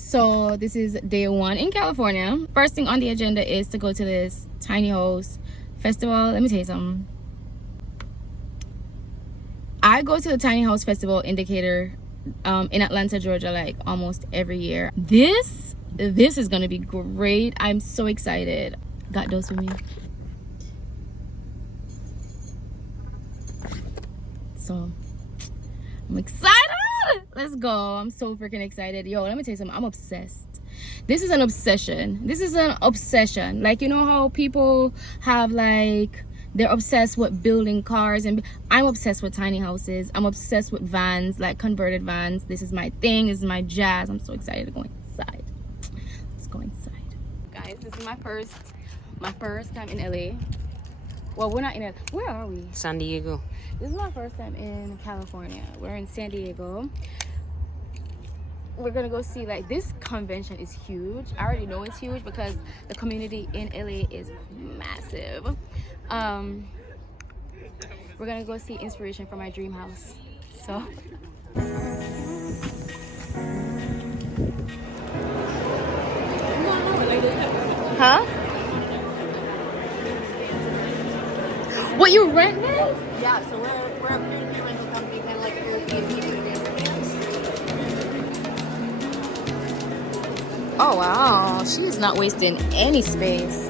So this is day one in California. First thing on the agenda is to go to this tiny house festival. Let me tell you something. I go to the tiny house festival in Decatur in Atlanta, Georgia, like almost every year. This is gonna be great. I'm so excited. Got those with me. So I'm excited. Let's go. I'm so freaking excited. Yo, let me tell you something. I'm obsessed. This is an obsession. This is an obsession. Like, you know how people have like, they're obsessed with building cars, and I'm obsessed with tiny houses. I'm obsessed with vans, like converted vans. This is my thing. This is my jazz. I'm so excited to go inside. Let's go inside. Guys, this is my first time in LA. Well, we're not in LA. Where are we? San Diego. This is my first time in California. We're in San Diego. We're gonna go see, like, this convention is huge. I already know it's huge because the community in LA is massive. We're gonna go see inspiration for my dream house. So huh? What, you renting it? Yeah, so we're a premium rental company, kind of like Oh wow, she is not wasting any space.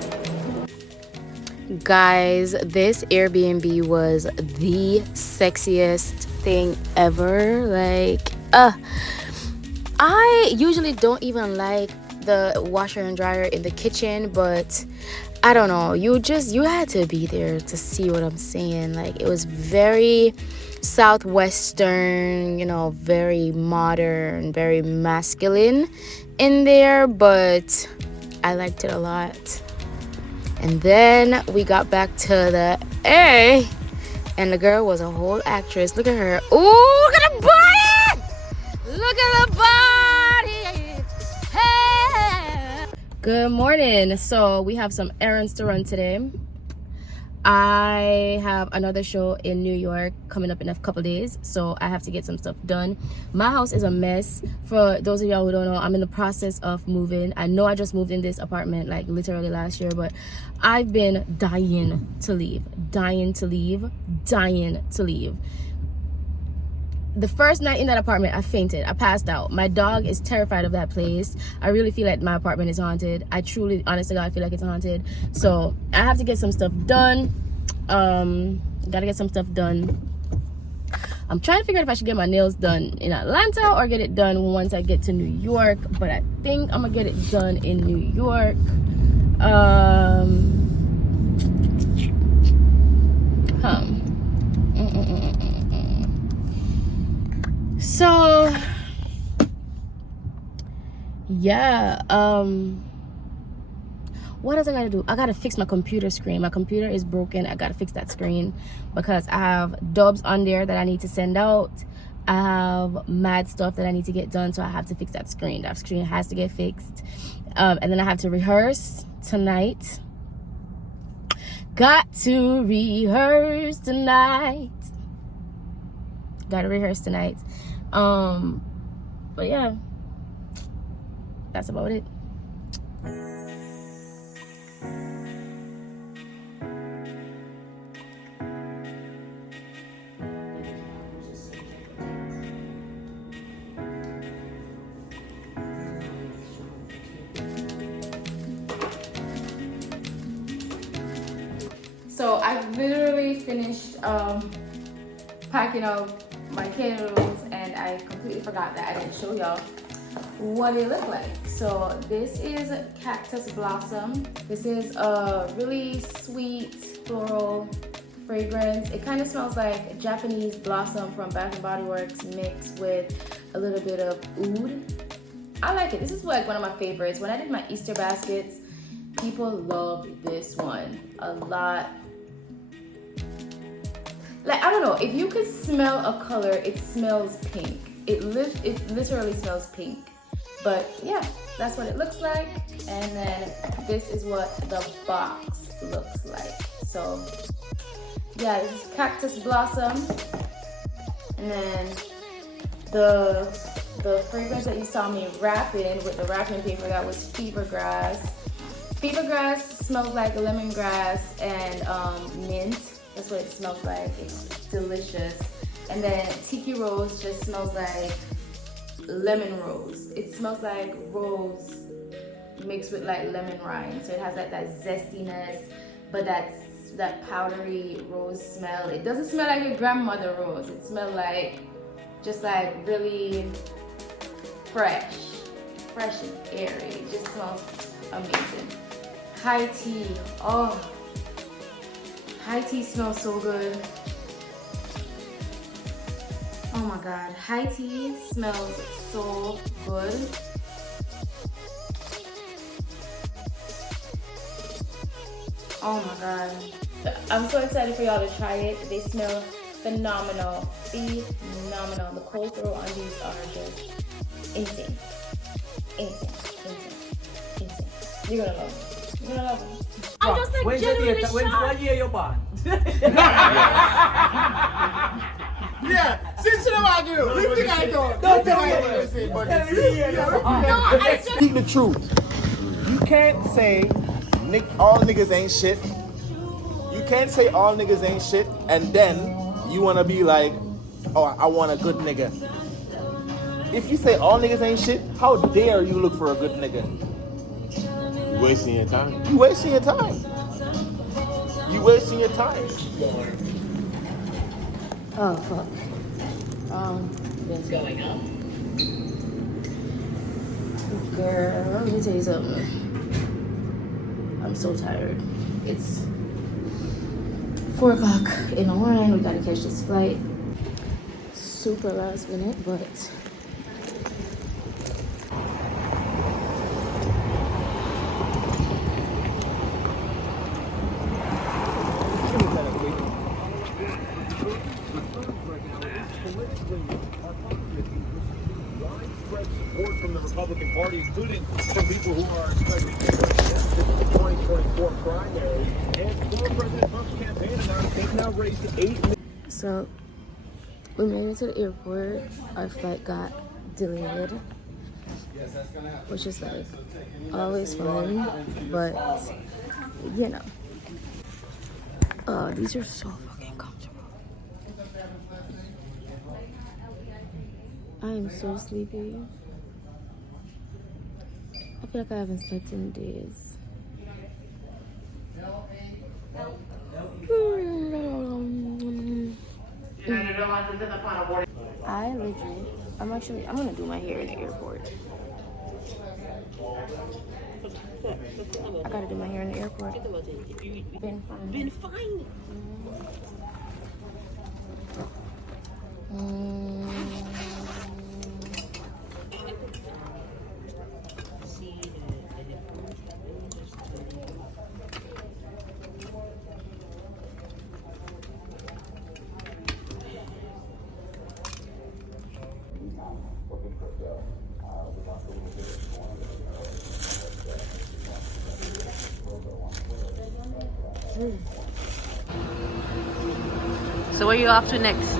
Guys, this Airbnb was the sexiest thing ever. Like, I usually don't even like the washer and dryer in the kitchen, but I don't know, you had to be there to see what I'm saying. Like, it was very southwestern, you know, very modern, very masculine in there, but I liked it a lot. And then we got back to the A, and the girl was a whole actress. Look at her. Ooh, look at the body! Look at the body! Hey! Good morning. So we have some errands to run today. I have another show in New York coming up in a couple days, so I have to get some stuff done. My house is a mess. For those of y'all who don't know, I'm in the process of moving. I know I just moved in this apartment like literally last year, but I've been dying to leave. The first night in that apartment, I fainted. I passed out. My dog is terrified of that place. I really feel like my apartment is haunted. I truly, honest to God, feel like it's haunted. So I have to get some stuff done. Gotta get some stuff done. I'm trying to figure out if I should get my nails done in Atlanta or get it done once I get to New York. But I think I'm gonna get it done in New York. So yeah, what else I gotta do? I gotta fix my computer screen. My computer is broken. I gotta fix that screen because I have dubs on there that I need to send out. I have mad stuff that I need to get done, so I have to fix that screen. That screen has to get fixed. And then I have to rehearse tonight. Got to rehearse tonight. Gotta rehearse tonight. But yeah, that's about it. So I've literally finished packing up my candles, and I completely forgot that I didn't show y'all what they look like. So this is Cactus Blossom. This is a really sweet floral fragrance. It kind of smells like Japanese blossom from Bath and Body Works mixed with a little bit of oud. I like it. This is like one of my favorites. When I did my Easter baskets, people loved this one a lot. Like, I don't know, if you could smell a color, it smells pink. It literally smells pink. But yeah, that's what it looks like. And then this is what the box looks like. So yeah, this is Cactus Blossom. And then the the fragrance that you saw me wrapping with the wrapping paper, that was Fever Grass. Fever Grass smells like lemongrass and mint. That's what it smells like. It's delicious. And then Tiki Rose just smells like lemon rose. It smells like rose mixed with like lemon rind. So it has like that zestiness, but that powdery rose smell. It doesn't smell like your grandmother rose. It smells like just like really fresh and airy. It just smells amazing. High tea. Oh, high tea smells so good. Oh my god, high tea smells so good. Oh my god. I'm so excited for y'all to try it. They smell phenomenal. Phenomenal. The cold throw on these are just insane. Insane. You're gonna love them. You're gonna love them. I'm just like genuinely shocked. What year you born? Yeah, since you know what I do, you think I do. Don't tell me. Speak the truth. You can't say all niggas ain't shit. You can't say all niggas ain't shit, and then you wanna be like, oh, I want a good nigga. If you say all niggas ain't shit, how dare you look for a good nigga? You wasting your time. You wasting your time. You wasting your time. Oh fuck. What's going on? Girl, let me tell you something. I'm so tired. It's 4 o'clock in the morning. We gotta catch this flight. Super last minute, but Support from the Republican Party, including some people who are expecting to contest the 2024 primary. And former President Trump's campaign announced they've now raised $8 million. so we made it to the airport. Our flight got delayed, which is like always fun, but you know. These are so fucking comfortable. I am so sleepy. I feel like I haven't slept in days. I'm gonna do my hair in the airport. I gotta do my hair in the airport. Been fine. So where are you off to next?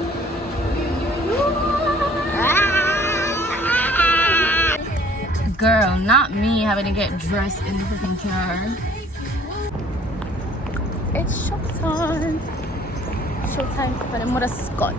Girl, not me having to get dressed in the freaking car. It's showtime. Showtime for them with a Scott.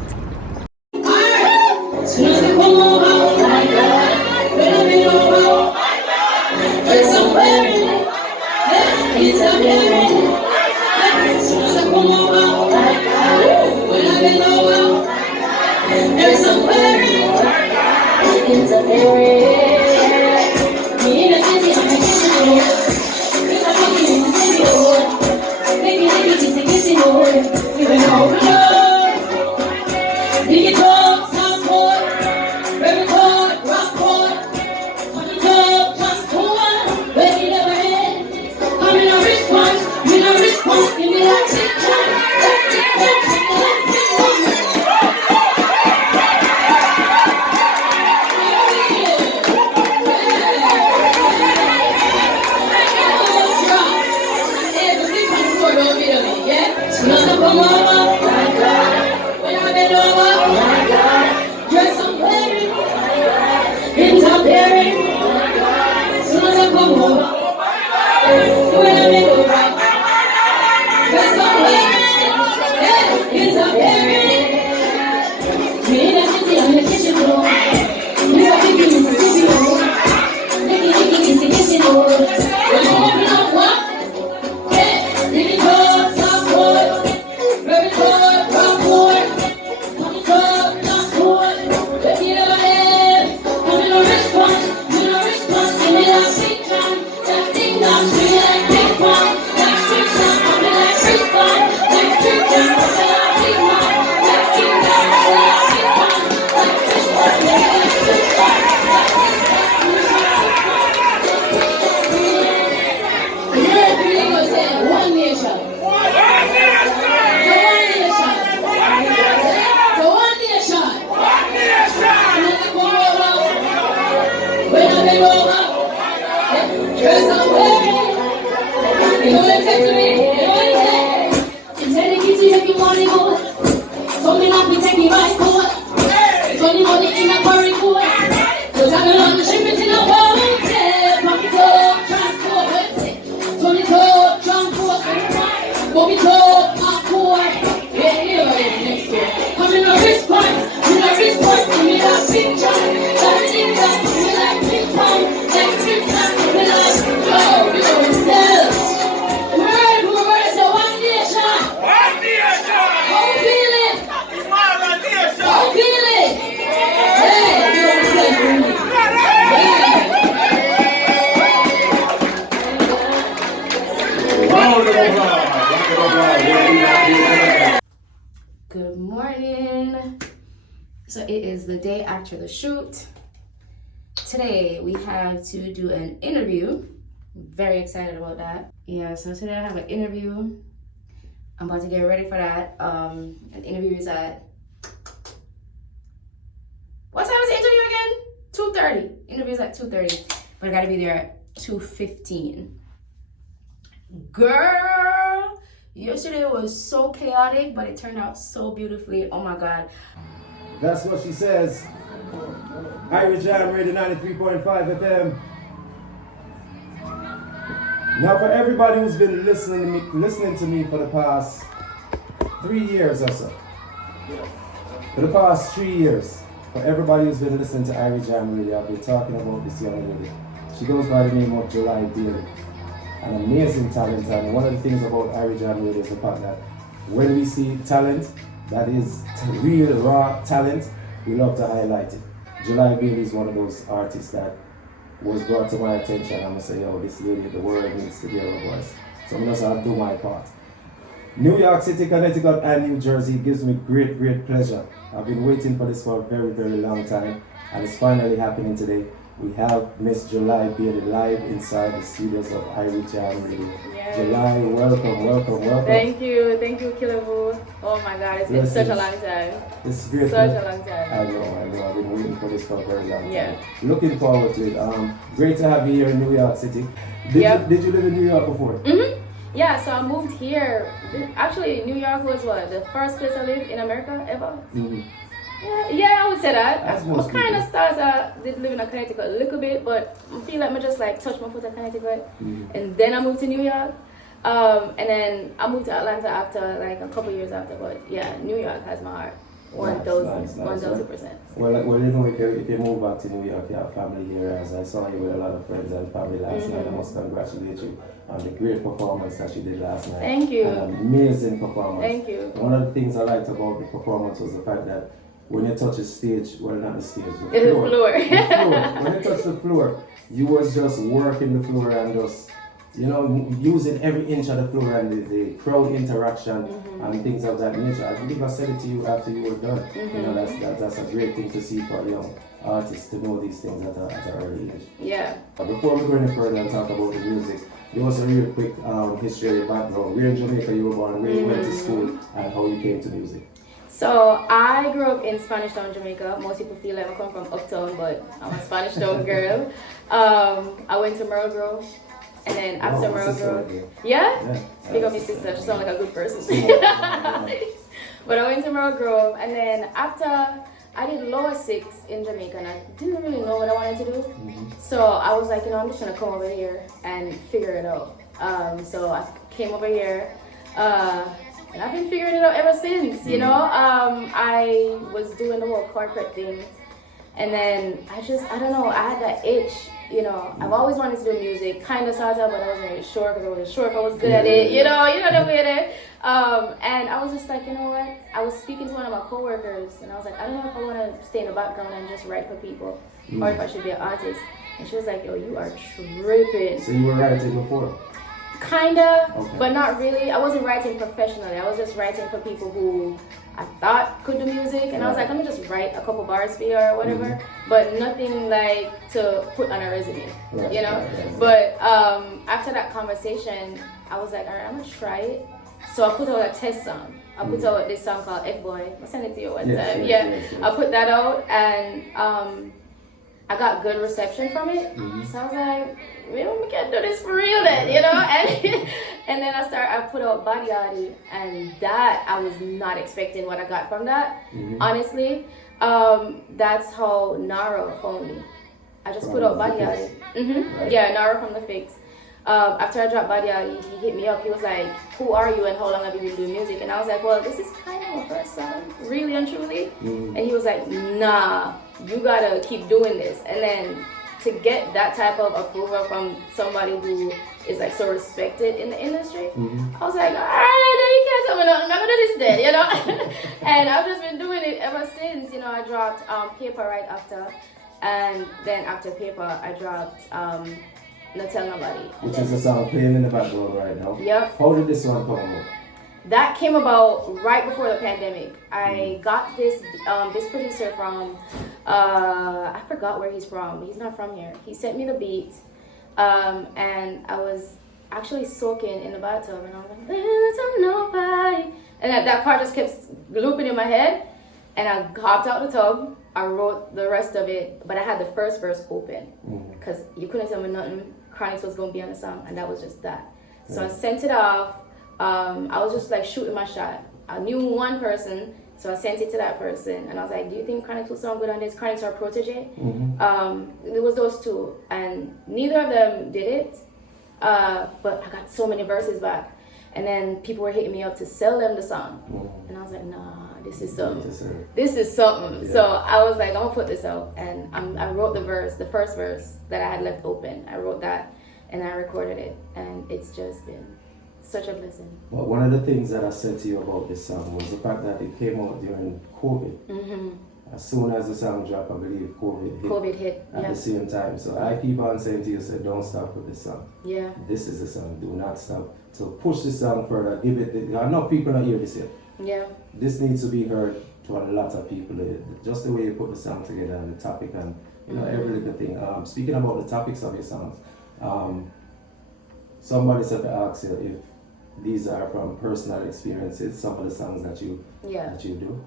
Good morning. So it is the day after the shoot. Today we have to do an interview. I'm very excited about that. Yeah, so today I have an interview. I'm about to get ready for that. And the interview is at, what time is the interview again? 2:30. Interview is at 2:30, but I gotta be there at 2:15. Girl, yesterday was so chaotic, but it turned out so beautifully. Oh my God. That's what she says. Irish Jam Radio 93.5 FM. Now for everybody who's been listening to me for the past 3 years or so. For the past 3 years. For everybody who's been listening to Irish Jam Radio, I've been talking about this young lady. She goes by the name of July Daly. An amazing talent, and one of the things about Irish Jam Radio is the fact that when we see talent that is real raw talent, we love to highlight it. July Bailey is one of those artists that was brought to my attention. I'm gonna say, yo, this lady, the world needs to hear her voice. So I'm gonna do my part. New York City, Connecticut, and New Jersey gives me great, great pleasure. I've been waiting for this for a very, very long time, and it's finally happening today. We have Miss July Bailey live inside the studios of Irish Jam Radio. Yes. July, welcome. Thank you, Killabu. Oh my God, it's been such a long time. It's great. Such a long time. I know. I've been waiting for this for a very long time. Yeah. Looking forward to it. Great to have you here in New York City. Did you live in New York before? Mm-hmm. Yeah, so I moved here. Actually, New York was the first place I lived in America ever. Mm-hmm. Yeah, I would say that. I kind of started, I did live in Connecticut a little bit, but I feel like I just touched my foot in Connecticut. Mm-hmm. And then I moved to New York. And then I moved to Atlanta after a couple years after. But yeah, New York has my heart. 1,000%. Well, you know, if you move back to New York, you have family here. As I saw you with a lot of friends and family last night, I must congratulate you on the great performance that you did last night. Thank you. An amazing performance. Thank you. One of the things I liked about the performance was the fact that when you touch the stage, well, not the stage, the floor. When you touch the floor, you was just working the floor and just, using every inch of the floor and the crowd interaction and things of that nature. I believe I said it to you after you were done. That's a great thing to see for a young artist to know these things at an early age. Yeah. Before we go any further and talk about the music, give us a real quick history of your background. Where in Jamaica you were born, where you went to school, and how you came to music. So I grew up in Spanish Town, Jamaica. Most people feel like I come from Uptown, but I'm a Spanish Town girl. I went to Merle Grove, and then after Merle Grove, yeah? Pick up your sister. She sounds like a good person. But I went to Merle Grove, and then after I did lower 6 in Jamaica, and I didn't really know what I wanted to do. So I was like, I'm just gonna come over here and figure it out. So I came over here. And I've been figuring it out ever since, I was doing the whole corporate thing And then I don't know, I had that itch, you know. I've always wanted to do music, kind of sort of, but I wasn't really sure because I wasn't sure if I was good at it, you know the way it is. And I was just like, you know what? I was speaking to one of my coworkers, and I was like, I don't know if I want to stay in the background and just write for people, or if I should be an artist. And she was like, yo, you are tripping. So you were writing before? Kinda, okay. But not really. I wasn't writing professionally. I was just writing for people who I thought could do music, and I was like, let me just write a couple bars for you or whatever, but nothing like to put on a resume, you know. But after that conversation, I was like, all right, I'm gonna try it. So I put out a test song. I put out this song called F-Boy. I'll send it to you one time. Yes. I put that out, and I got good reception from it. So I was like, we can't do this for real then, you know? And then I put out White Yardie, and that, I was not expecting what I got from that, honestly. That's how Naro phoned me. I just put out White Yardie. Yeah, Naro from The Fix. After I dropped White Yardie, he hit me up. He was like, who are you and how long have you been doing music? And I was like, well, this is kind of my first song, really and truly. And he was like, nah, you gotta keep doing this. And then to get that type of approval from somebody who is like so respected in the industry, I was like, all right, you can't tell me nothing, I'm gonna do this then, you know? And I've just been doing it ever since, you know. I dropped Paper right after, and then after Paper, I dropped Not Tell Nobody. Which is a song playing in the background right now. Yep. How did this one come about? That came about right before the pandemic. I got this producer from, I forgot where he's from. He's not from here. He sent me the beat, and I was actually soaking in the bathtub, and I was like, "Don't tell nobody," and that part just kept looping in my head. And I hopped out the tub. I wrote the rest of it, but I had the first verse open because you couldn't tell me nothing. Chronics was gonna be on the song, and that was just that. So I sent it off. I was just like shooting my shot. I knew one person, so I sent it to that person, and I was like, do you think Chronics will sound good on this? Chronics are protege. It was those two, and neither of them did it, but I got so many verses back, and then people were hitting me up to sell them the song, and I was like, nah, this is something. Yeah. So I was like, I'm gonna put this out, and I wrote the first verse that I had left open. I wrote that, and I recorded it, and it's just been such a blessing. Well, one of the things that I said to you about this song was the fact that it came out during COVID. As soon as the song dropped, I believe COVID hit at the same time. So I keep on saying to you, say, don't stop with this song. Yeah. This is the song. Do not stop. So push this song further. Give it. I know people not hear this yet. Yeah. This needs to be heard to a lot of people. Just the way you put the song together and the topic and every little thing. Speaking about the topics of your songs, somebody said to ask you if these are from personal experiences, some of the songs that you do.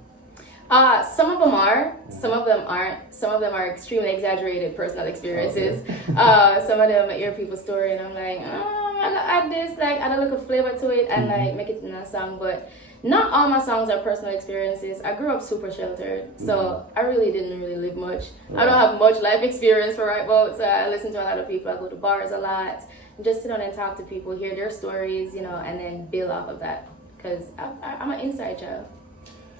Some of them are, some of them aren't. Some of them are extremely exaggerated personal experiences. Okay. Some of them I hear people's story and I'm like, I gotta add this, like add a little flavor to it and like make it in a song. But not all my songs are personal experiences. I grew up super sheltered, so I really didn't live much. I don't have much life experience for right about, so I listen to a lot of people. I go to bars a lot, and just sit down and talk to people, hear their stories, you know, and then build off of that. Because I'm an inside child.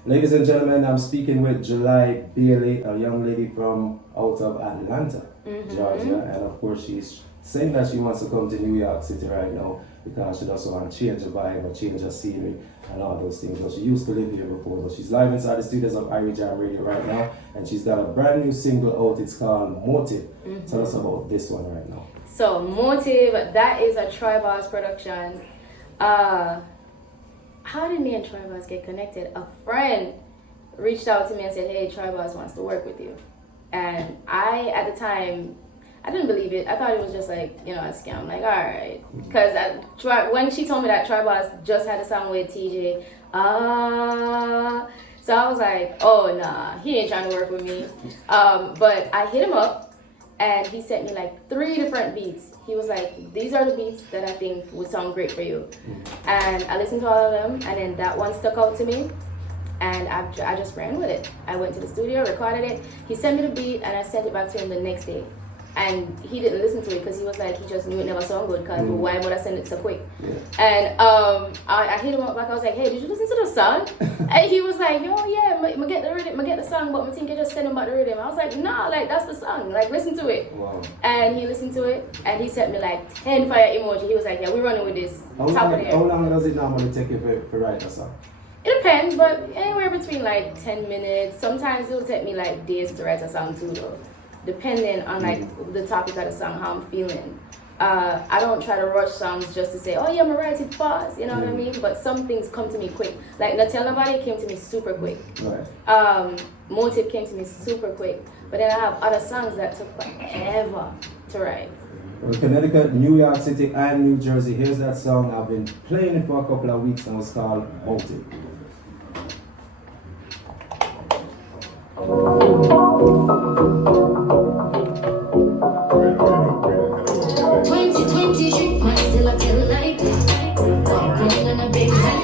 Ladies and gentlemen, I'm speaking with July Bailey, a young lady from out of Atlanta, Georgia, and of course she's saying that she wants to come to New York City right now because she doesn't want to change the vibe or change her scenery and all those things. So she used to live here before, but she's live inside the studios of White Yardie Radio right now, and she's got a brand new single out. It's called Motive. Tell us about this one right now. So Motive, that is a Tribals production. How did me and Tribals get connected? A friend reached out to me and said, hey, Tribals wants to work with you. And I, at the time, I didn't believe it. I thought it was just like, you know, a scam. I'm like, all right. Because when she told me that Tribals just had a song with TJ, so I was like, oh, nah, he ain't trying to work with me. But I hit him up, and he sent me like 3 different beats. He was like, these are the beats that I think would sound great for you. And I listened to all of them, and then that one stuck out to me. And I just ran with it. I went to the studio, recorded it. He sent me the beat, and I sent it back to him the next day. And he didn't listen to it because he was like, he just knew it never sounded good because why would I send it so quick? Yeah. And I hit him up back. I was like, hey, did you listen to the song? And he was like, yo, yeah, I get the rhythm, I get the song, but I think I just send him back the rhythm. I was like, nah, like that's the song, like listen to it. Wow. And he listened to it and he sent me like 10 fire emoji. He was like, yeah, we're running with this. How long does it normally take you to write a song? It depends, but anywhere between like 10 minutes. Sometimes it'll take me like days to write a song too though. Depending on like the topic of the song, how I'm feeling. I don't try to rush songs just to say, oh yeah, I'm gonna write it fast, you know what I mean? But some things come to me quick. Like Not Tell Nobody came to me super quick. Right. Motive came to me super quick. But then I have other songs that took forever to write. Well, Connecticut, New York City, and New Jersey. Here's that song. I've been playing it for a couple of weeks and it's called Motive. 2023, might still I tell like walking in a big hat.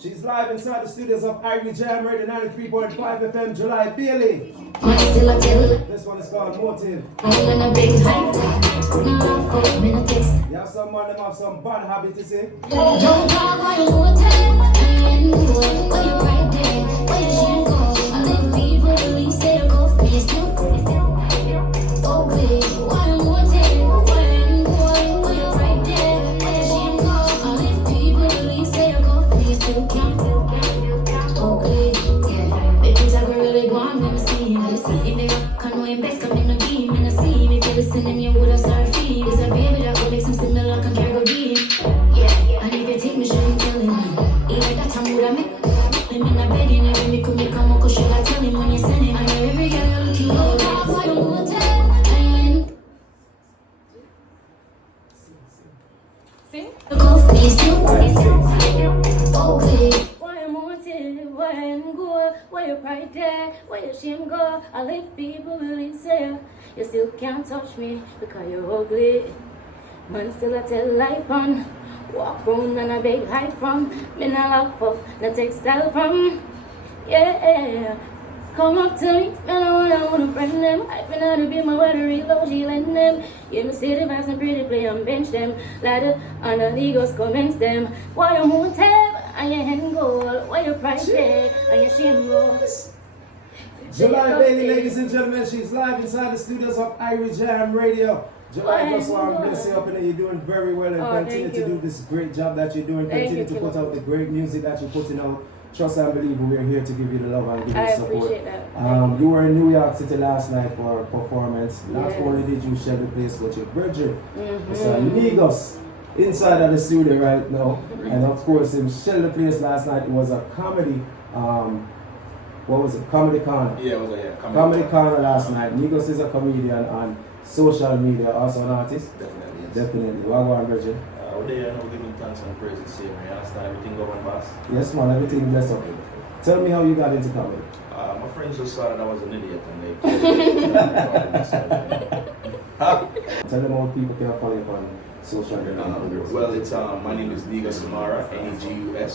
She's live inside the studios of Ivy Jam Radio 93.5 FM, July Bailey. This one is called Motive. You have some man, them have some bad habit to say. I let people believe say you still can't touch me because you're ugly. Man still I tell lie on. Walk round and a big hype from. Me not laugh up, no textile from. Yeah, come up to me, and I wanna friend them. I been out to be my water reload, she lend them. You me see the vibes and pretty play and bench them. Ladder and the egos commence them. Why you move tab and your hand goal? Why you pride there and your shame goes? July Bailey, ladies and gentlemen, she's live inside the studios of Irish Jam Radio. July, I just want to bless you up and you're doing very well and continue to do this great job that you're doing. Continue to put out the great music that you're putting out. Trust and believe we're here to give you the love and give you the support. I appreciate that. You were in New York City last night for a performance. Not only did you share the place, but your Bridget. So Negus inside of the studio right now. And of course, him share the place last night. It was a comedy. What was it? Comedy Corner. Yeah, it was Comedy Corner last night. Negus is a comedian on social media, also an artist. Definitely, yes. Definitely. What go on, Bridget? We're there and we're giving thanks and praise to see you understand everything going boss. Yes, man. Everything blessed up. Tell me how you got into comedy. My friends just saw that I was an idiot and they Tell them how people can follow you on social media. Well, it's my name is Negus Imara, NEGUS_IMARA.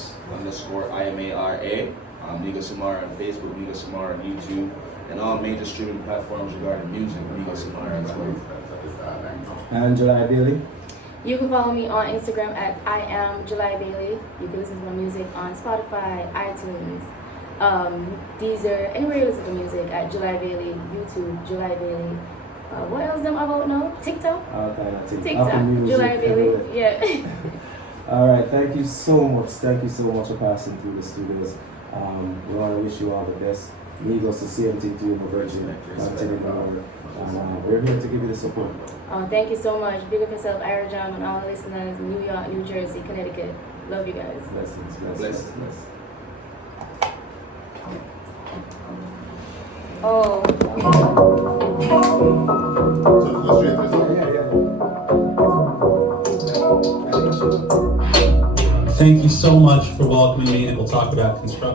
Negus Imara on Facebook, Negus Imara on YouTube, and all major streaming platforms regarding music, Negus Imara as well. And July Bailey? You can follow me on Instagram at I am July Bailey. You can listen to my music on Spotify, iTunes, Deezer, anywhere you listen to music at July Bailey, YouTube, July Bailey. What else am I about now? TikTok? All kind of TikTok, July Bailey, yeah. All right, thank you so much. Thank you so much for passing through the studios. We want to wish you all the best. Negus, the same thing to you, my virgin. And we're here to give you the support. Thank you so much. Big up yourself, Ira John, and all the listeners in New York, New Jersey, Connecticut. Love you guys. Blessings. Blessings. Oh. Yeah. Thank you so much for welcoming me, and we'll talk about construction.